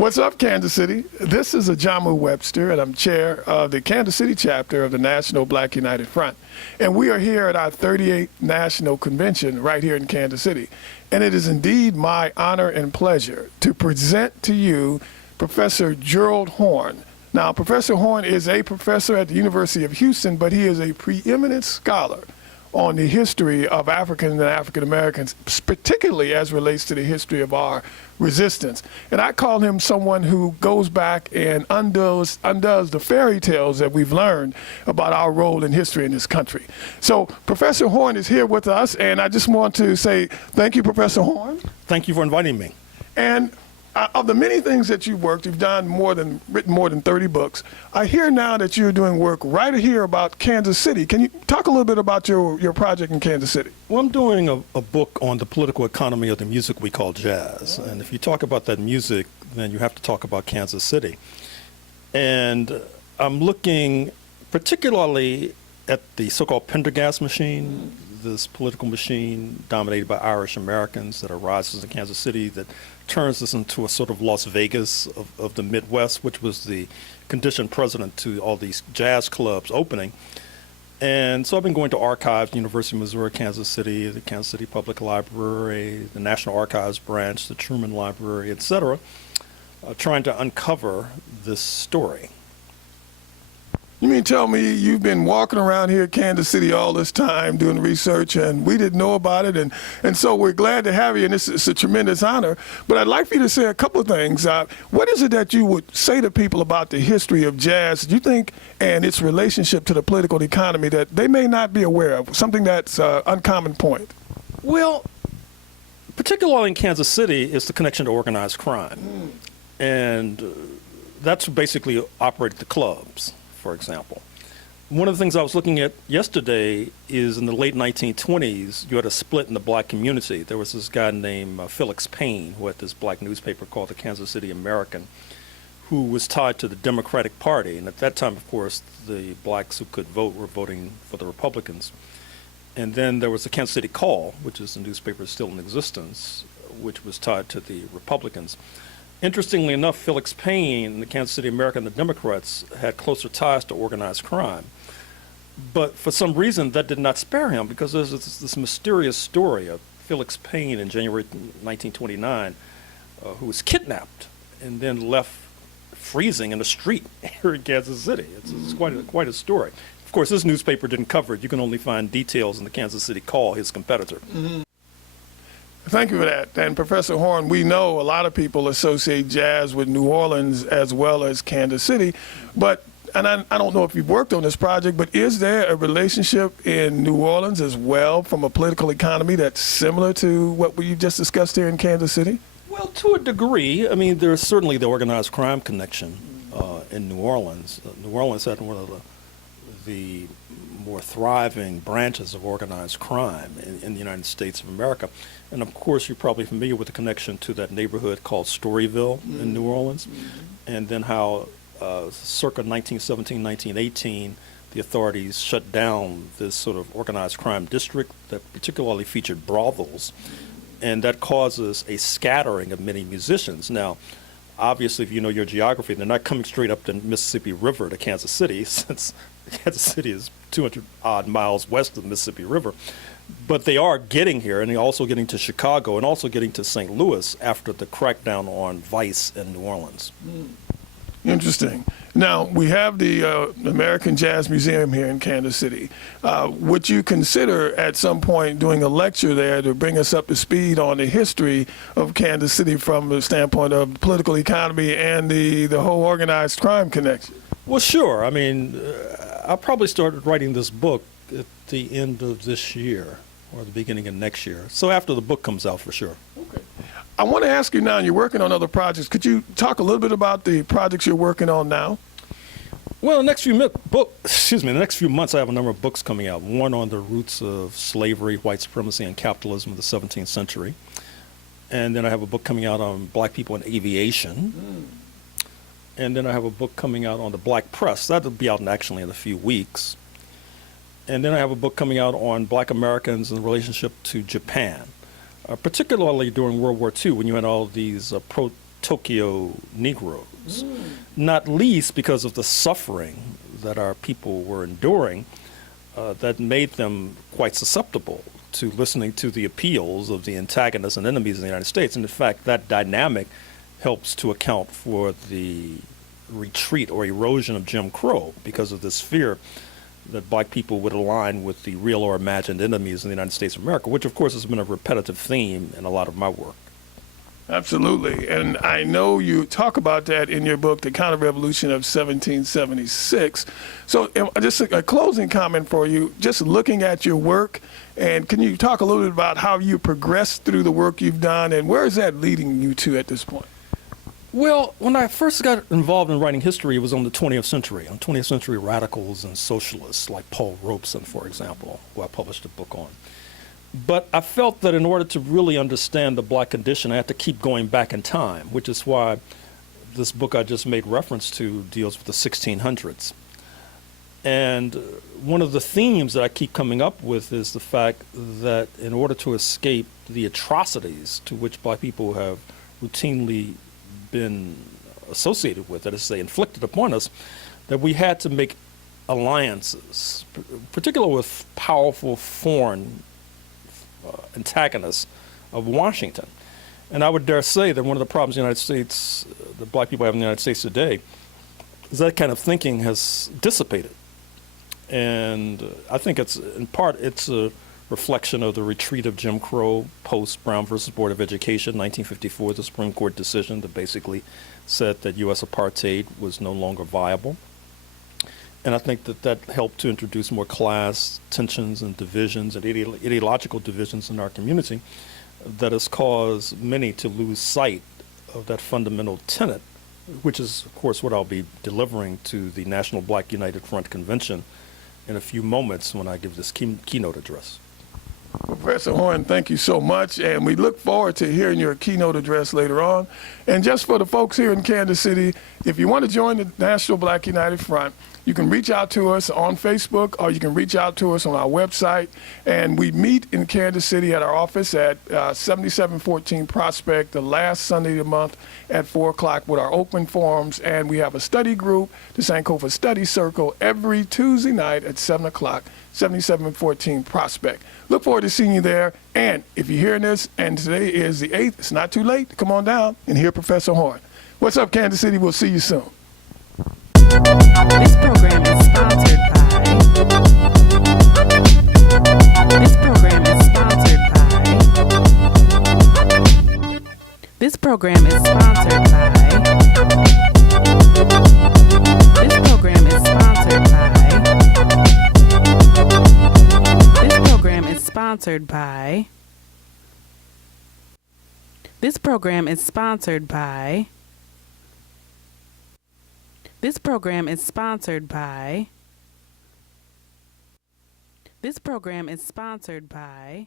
What's up, Kansas City? This is Ajamu Webster, and I'm chair of the Kansas City chapter of the National Black United Front. And we are here at our 38th National Convention right here in Kansas City. And it is indeed my honor and pleasure to present to you Professor Gerald Horne. Now, Professor Horne is a professor at the University of Houston, but he is a preeminent scholar on the history of Africans and African Americans, particularly as relates to the history of our resistance. And I call him someone who goes back and undoes the fairy tales that we've learned about our role in history in this country. So Professor Horne is here with us, and I just want to say thank you, Professor Horne. Thank you for inviting me. And of the many things that you've worked, you've written more than 30 books. I hear now that you're doing work right here about Kansas City. Can you talk a little bit about your project in Kansas City? Well, I'm doing a book on the political economy of the music we call jazz. And if you talk about that music, then you have to talk about Kansas City. And I'm looking particularly at the so-called Pendergast machine, this political machine dominated by Irish Americans that arises in Kansas City that turns this into a sort of Las Vegas of the Midwest, which was the conditioned precedent to all these jazz clubs opening. And so I've been going to archives, University of Missouri, Kansas City, the Kansas City Public Library, the National Archives Branch, the Truman Library, et cetera, trying to uncover this story. You mean tell me you've been walking around here at Kansas City all this time doing research and we didn't know about it, and so we're glad to have you, and it's a tremendous honor. But I'd like for you to say a couple of things. What is it that you would say to people about the history of jazz, do you think, and its relationship to the political economy that they may not be aware of, something that's an uncommon point? Well, particularly in Kansas City is the connection to organized crime. And that's what basically operated the clubs, for example. One of the things I was looking at yesterday is in the late 1920s, you had a split in the black community. There was this guy named Felix Payne, who had this black newspaper called the Kansas City American, who was tied to the Democratic Party. And at that time, of course, the blacks who could vote were voting for the Republicans. And then there was the Kansas City Call, which is a newspaper still in existence, which was tied to the Republicans. Interestingly enough, Felix Payne and the Kansas City American and the Democrats had closer ties to organized crime. But for some reason, that did not spare him, because there's this mysterious story of Felix Payne in January 1929, who was kidnapped and then left freezing in the street here in Kansas City. It's quite a story. Of course, this newspaper didn't cover it. You can only find details in the Kansas City Call, his competitor. Mm-hmm. Thank you for that. And Professor Horne, we know a lot of people associate jazz with New Orleans as well as Kansas City, but, and I don't know if you've worked on this project, but is there a relationship in New Orleans as well from a political economy that's similar to what we just discussed here in Kansas City? Well, to a degree. I mean, there's certainly the organized crime connection in New Orleans. New Orleans had one of the more thriving branches of organized crime in the United States of America. And of course, you're probably familiar with the connection to that neighborhood called Storyville in New Orleans, and then how circa 1917, 1918, the authorities shut down this sort of organized crime district that particularly featured brothels, and that causes a scattering of many musicians. Now, obviously, if you know your geography, they're not coming straight up the Mississippi River to Kansas City, since Kansas City is 200 odd miles west of the Mississippi River. But they are getting here, and they're also getting to Chicago and also getting to St. Louis after the crackdown on vice in New Orleans. Interesting. Now, we have the American Jazz Museum here in Kansas City. Would you consider at some point doing a lecture there to bring us up to speed on the history of Kansas City from the standpoint of the political economy and the whole organized crime connection? Well, sure. I mean, I'll probably start writing this book at the end of this year or the beginning of next year. So after the book comes out, for sure. Okay. I want to ask you now, you're working on other projects. Could you talk a little bit about the projects you're working on now? Well, the next few months, I have a number of books coming out. One on the roots of slavery, white supremacy, and capitalism of the 17th century. And then I have a book coming out on black people in aviation. And then I have a book coming out on the black press. That'll be out actually in a few weeks. And then I have a book coming out on black Americans and the relationship to Japan, particularly during World War II, when you had all these Tokyo Negroes, not least because of the suffering that our people were enduring that made them quite susceptible to listening to the appeals of the antagonists and enemies of the United States. And in fact, that dynamic helps to account for the retreat or erosion of Jim Crow because of this fear that black people would align with the real or imagined enemies in the United States of America, which of course has been a repetitive theme in a lot of my work. Absolutely. And I know you talk about that in your book, The Counter-Revolution of 1776. So just a closing comment for you, just looking at your work, and can you talk a little bit about how you progressed through the work you've done, and where is that leading you to at this point? Well, when I first got involved in writing history, it was on the 20th century, on 20th century radicals and socialists like Paul Robeson, for example, who I published a book on. But I felt that in order to really understand the black condition, I had to keep going back in time, which is why this book I just made reference to deals with the 1600s. And one of the themes that I keep coming up with is the fact that in order to escape the atrocities to which black people have routinely been associated with, that is to say, inflicted upon us, that we had to make alliances, particularly with powerful foreign antagonists of Washington. And I would dare say that one of the problems in the United States, that black people have in the United States today, is that kind of thinking has dissipated. And I think it's, in part, it's a reflection of the retreat of Jim Crow post Brown versus Board of Education, 1954, the Supreme Court decision that basically said that U.S. apartheid was no longer viable. And I think that that helped to introduce more class tensions and divisions and ideological divisions in our community that has caused many to lose sight of that fundamental tenet, which is, of course, what I'll be delivering to the National Black United Front Convention in a few moments when I give this keynote address. Professor Horne, thank you so much, and we look forward to hearing your keynote address later on. And just for the folks here in Kansas City, if you want to join the National Black United Front, you can reach out to us on Facebook, or you can reach out to us on our website. And we meet in Kansas City at our office at 7714 Prospect the last Sunday of the month at 4 o'clock with our open forums. And we have a study group, the Sankofa Study Circle, every Tuesday night at 7 o'clock, 7714 Prospect. Look forward to seeing you there. And if you're hearing this, and today is the 8th, it's not too late to come on down and hear Professor Horne. What's up, Kansas City? We'll see you soon. This program is sponsored by. This program is sponsored by. This program is sponsored by. This program is sponsored by. This program is sponsored by. This program is sponsored by. This program is sponsored by. This program is sponsored by.